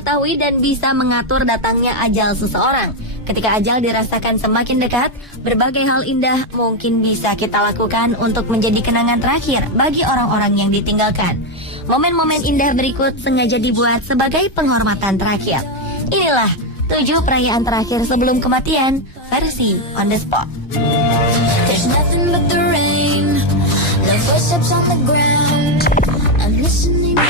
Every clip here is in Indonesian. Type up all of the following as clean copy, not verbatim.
mengetahui dan bisa mengatur datangnya ajal seseorang. Ketika ajal dirasakan semakin dekat, berbagai hal indah mungkin bisa kita lakukan untuk menjadi kenangan terakhir bagi orang-orang yang ditinggalkan. Momen-momen indah berikut sengaja dibuat sebagai penghormatan terakhir. Inilah 7 perayaan terakhir sebelum kematian, versi On The Spot. There's nothing but the rain, the footsteps on the ground. I'm listening.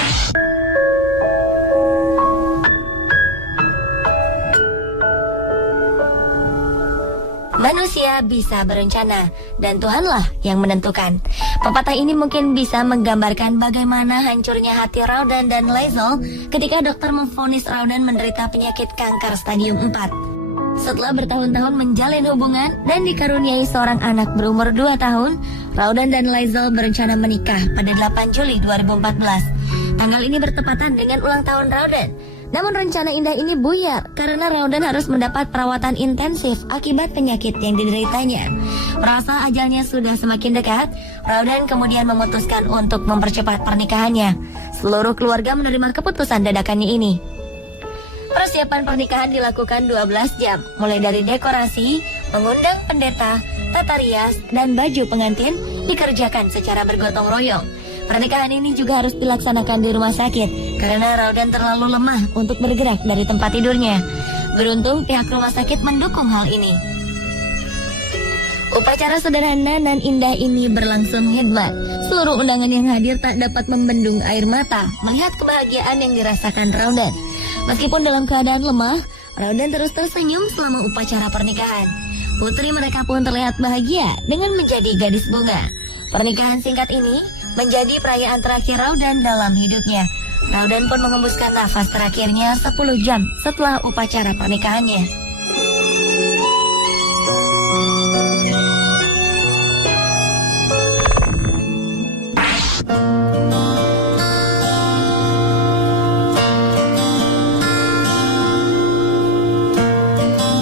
Manusia bisa berencana, dan Tuhanlah yang menentukan. Pepatah ini mungkin bisa menggambarkan bagaimana hancurnya hati Raudan dan Laezel ketika dokter memvonis Raudan menderita penyakit kanker stadium 4. Setelah bertahun-tahun menjalin hubungan dan dikaruniai seorang anak berumur 2 tahun, Raudan dan Laezel berencana menikah pada 8 Juli 2014. Tanggal ini bertepatan dengan ulang tahun Raudan. Namun rencana indah ini buyar karena Raudan harus mendapat perawatan intensif akibat penyakit yang dideritanya. Merasa ajalnya sudah semakin dekat, Raudan kemudian memutuskan untuk mempercepat pernikahannya. Seluruh keluarga menerima keputusan dadakannya ini. Persiapan pernikahan dilakukan 12 jam, mulai dari dekorasi, mengundang pendeta, tata rias, dan baju pengantin dikerjakan secara bergotong royong. Pernikahan ini juga harus dilaksanakan di rumah sakit karena Raudan terlalu lemah untuk bergerak dari tempat tidurnya. Beruntung pihak rumah sakit mendukung hal ini. Upacara sederhana dan indah ini berlangsung hikmat. Seluruh undangan yang hadir tak dapat membendung air mata melihat kebahagiaan yang dirasakan Raudan. Meskipun dalam keadaan lemah, Raudan terus tersenyum selama upacara pernikahan. Putri mereka pun terlihat bahagia dengan menjadi gadis bunga. Pernikahan singkat ini menjadi perayaan terakhir Raudan dalam hidupnya. Raudan pun mengembuskan nafas terakhirnya 10 jam setelah upacara pernikahannya.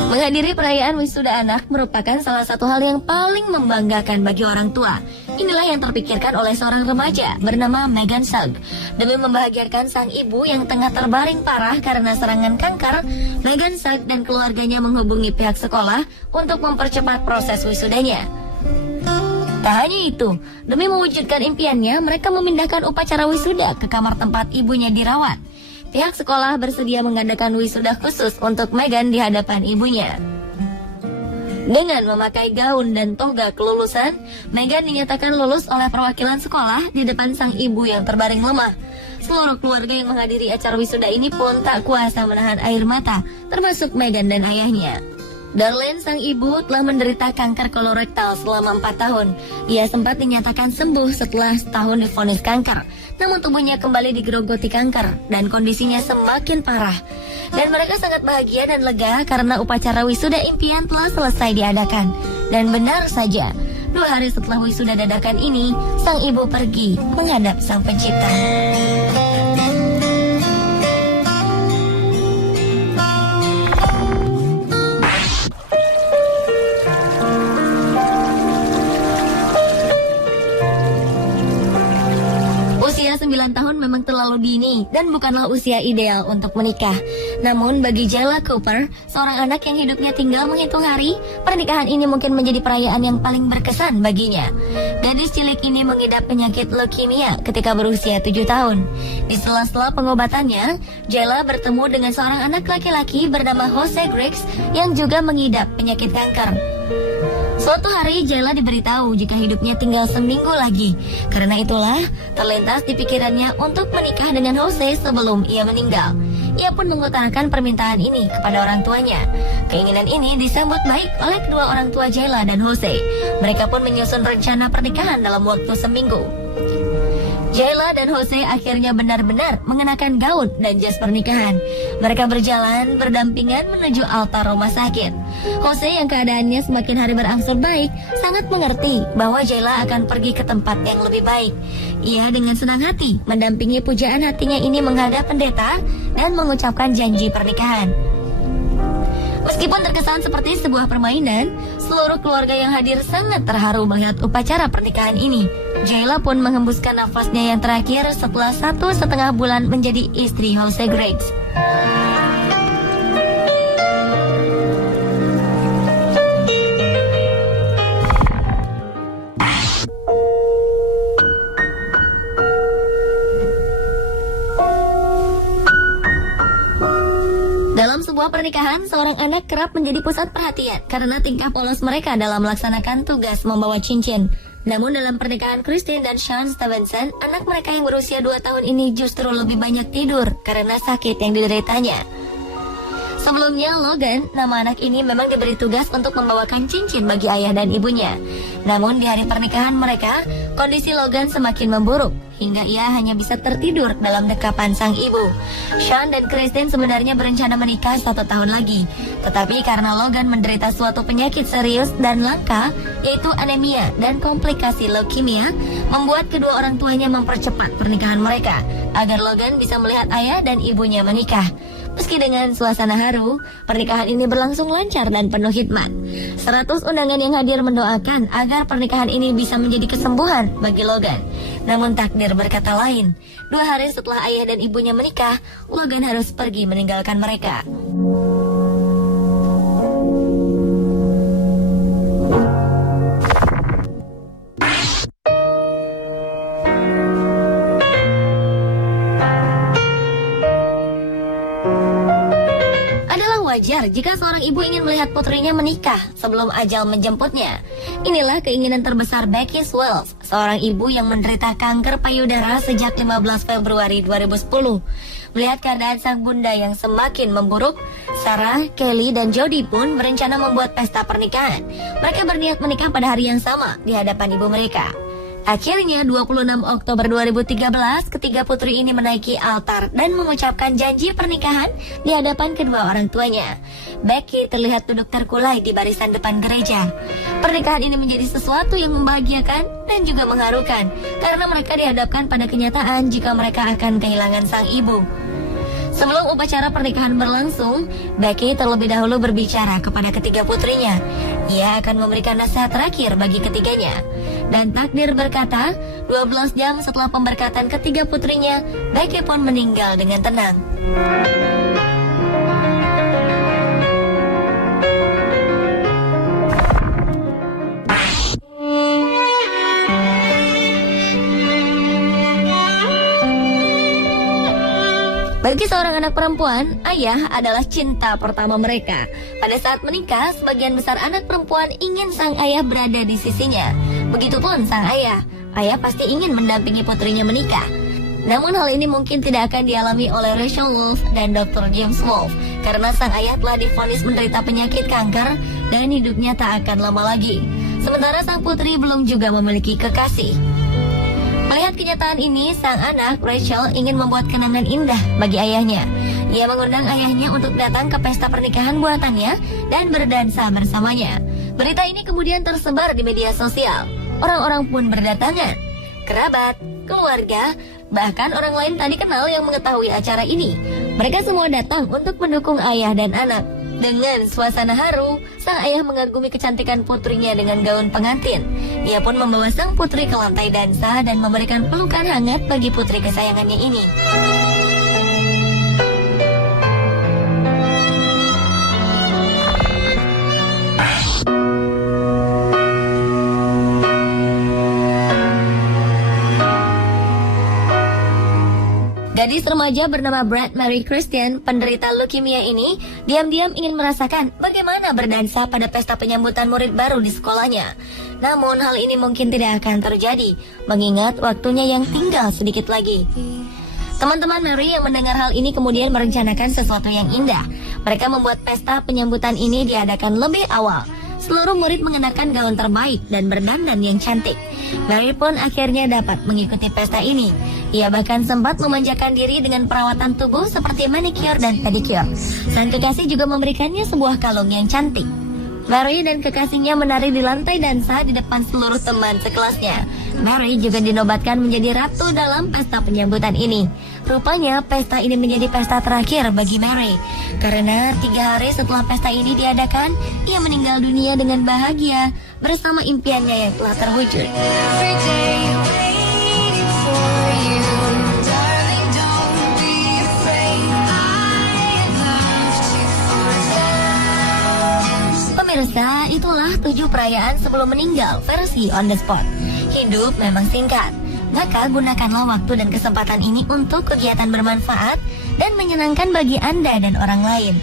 Menghadiri perayaan wisuda anak merupakan salah satu hal yang paling membanggakan bagi orang tua. Inilah yang terpikirkan oleh seorang remaja bernama Megan Sugg. Demi membahagiakan sang ibu yang tengah terbaring parah karena serangan kanker, Megan Sugg dan keluarganya menghubungi pihak sekolah untuk mempercepat proses wisudanya. Tak hanya itu, demi mewujudkan impiannya, mereka memindahkan upacara wisuda ke kamar tempat ibunya dirawat. Pihak sekolah bersedia mengadakan wisuda khusus untuk Megan di hadapan ibunya. Dengan memakai gaun dan toga kelulusan, Megan dinyatakan lulus oleh perwakilan sekolah di depan sang ibu yang terbaring lemah. Seluruh keluarga yang menghadiri acara wisuda ini pun tak kuasa menahan air mata, termasuk Megan dan ayahnya. Darlene, sang ibu, telah menderita kanker kolorektal selama 4 tahun. Ia sempat dinyatakan sembuh setelah setahun divonis kanker. Namun tubuhnya kembali digerogoti kanker dan kondisinya semakin parah. Dan mereka sangat bahagia dan lega karena upacara wisuda impian telah selesai diadakan. Dan benar saja, 2 hari setelah wisuda dadakan ini, sang ibu pergi menghadap sang pencipta. Usia 9 tahun memang terlalu dini dan bukanlah usia ideal untuk menikah. Namun bagi Jayla Cooper, seorang anak yang hidupnya tinggal menghitung hari, pernikahan ini mungkin menjadi perayaan yang paling berkesan baginya. Gadis cilik ini mengidap penyakit leukemia ketika berusia 7 tahun. Di sela-sela pengobatannya, Jayla bertemu dengan seorang anak laki-laki bernama Jose Griggs yang juga mengidap penyakit kanker. Suatu hari Jayla diberitahu jika hidupnya tinggal seminggu lagi. Karena itulah terlintas di pikirannya untuk menikah dengan Jose sebelum ia meninggal. Ia pun mengutarakan permintaan ini kepada orang tuanya. Keinginan ini disambut baik oleh kedua orang tua Jayla dan Jose. Mereka pun menyusun rencana pernikahan dalam waktu seminggu. Jayla dan Jose akhirnya benar-benar mengenakan gaun dan jas pernikahan. Mereka berjalan berdampingan menuju altar rumah sakit. Jose yang keadaannya semakin hari berangsur baik, sangat mengerti bahwa Jayla akan pergi ke tempat yang lebih baik. Ia dengan senang hati mendampingi pujaan hatinya ini menghadap pendeta dan mengucapkan janji pernikahan. Meskipun terkesan seperti sebuah permainan, seluruh keluarga yang hadir sangat terharu melihat upacara pernikahan ini. Jayla pun menghembuskan nafasnya yang terakhir setelah 1,5 bulan menjadi istri Jose Grace. Dalam sebuah pernikahan, seorang anak kerap menjadi pusat perhatian karena tingkah polos mereka dalam melaksanakan tugas membawa cincin. Namun dalam pernikahan Christine dan Sean Stevenson, anak mereka yang berusia 2 tahun ini justru lebih banyak tidur karena sakit yang dideritanya. Sebelumnya, Logan, nama anak ini memang diberi tugas untuk membawakan cincin bagi ayah dan ibunya. Namun di hari pernikahan mereka, kondisi Logan semakin memburuk hingga ia hanya bisa tertidur dalam dekapan sang ibu. Sean dan Christine sebenarnya berencana menikah 1 tahun lagi, tetapi karena Logan menderita suatu penyakit serius dan langka, yaitu anemia dan komplikasi leukemia, membuat kedua orang tuanya mempercepat pernikahan mereka agar Logan bisa melihat ayah dan ibunya menikah. Meski dengan suasana haru, pernikahan ini berlangsung lancar dan penuh hikmat. 100 undangan yang hadir mendoakan agar pernikahan ini bisa menjadi kesembuhan bagi Logan. Namun takdir berkata lain. 2 hari setelah ayah dan ibunya menikah, Logan harus pergi meninggalkan mereka. Wajar jika seorang ibu ingin melihat putrinya menikah sebelum ajal menjemputnya. Inilah keinginan terbesar Becky Swells, seorang ibu yang menderita kanker payudara sejak 15 Februari 2010. Melihat keadaan sang bunda yang semakin memburuk, Sarah, Kelly, dan Jody pun berencana membuat pesta pernikahan. Mereka berniat menikah pada hari yang sama di hadapan ibu mereka. Akhirnya 26 Oktober 2013, ketiga putri ini menaiki altar dan mengucapkan janji pernikahan di hadapan kedua orang tuanya. Becky terlihat duduk terkulai di barisan depan gereja. Pernikahan ini menjadi sesuatu yang membahagiakan dan juga mengharukan karena mereka dihadapkan pada kenyataan jika mereka akan kehilangan sang ibu. Sebelum upacara pernikahan berlangsung, Becky terlebih dahulu berbicara kepada ketiga putrinya. Ia akan memberikan nasihat terakhir bagi ketiganya. Dan takdir berkata, 12 jam setelah pemberkatan ketiga putrinya, Becky pun meninggal dengan tenang. Bagi seorang anak perempuan, ayah adalah cinta pertama mereka. Pada saat menikah, sebagian besar anak perempuan ingin sang ayah berada di sisinya. Begitupun sang ayah. Ayah pasti ingin mendampingi putrinya menikah. Namun hal ini mungkin tidak akan dialami oleh Rachel Wolf dan Dr. James Wolf karena sang ayah telah divonis menderita penyakit kanker dan hidupnya tak akan lama lagi. Sementara sang putri belum juga memiliki kekasih. Melihat kenyataan ini, sang anak, Rachel, ingin membuat kenangan indah bagi ayahnya. Ia mengundang ayahnya untuk datang ke pesta pernikahan buatannya dan berdansa bersamanya. Berita ini kemudian tersebar di media sosial. Orang-orang pun berdatangan. Kerabat, keluarga, bahkan orang lain tadi kenal yang mengetahui acara ini. Mereka semua datang untuk mendukung ayah dan anak. Dengan suasana haru, sang ayah mengagumi kecantikan putrinya dengan gaun pengantin. Ia pun membawa sang putri ke lantai dansa dan memberikan pelukan hangat bagi putri kesayangannya ini. Gadis remaja bernama Brad Mary Christian, penderita leukemia ini, diam-diam ingin merasakan bagaimana berdansa pada pesta penyambutan murid baru di sekolahnya. Namun hal ini mungkin tidak akan terjadi, mengingat waktunya yang tinggal sedikit lagi. Teman-teman Mary yang mendengar hal ini kemudian merencanakan sesuatu yang indah. Mereka membuat pesta penyambutan ini diadakan lebih awal. Seluruh murid mengenakan gaun terbaik dan berdandan yang cantik. Mary pun akhirnya dapat mengikuti pesta ini. Ia bahkan sempat memanjakan diri dengan perawatan tubuh seperti manicure dan pedicure. Sang kekasih juga memberikannya sebuah kalung yang cantik. Mary dan kekasihnya menari di lantai dansa di depan seluruh teman sekelasnya. Mary juga dinobatkan menjadi ratu dalam pesta penyambutan ini. Rupanya pesta ini menjadi pesta terakhir bagi Mary. Karena 3 hari setelah pesta ini diadakan, ia meninggal dunia dengan bahagia bersama impiannya yang telah terwujud. Every day waiting for you, darling, don't be afraid. I love to forget. Pemirsa, itulah 7 perayaan sebelum meninggal versi on the spot. Hidup memang singkat, maka gunakanlah waktu dan kesempatan ini untuk kegiatan bermanfaat dan menyenangkan bagi Anda dan orang lain.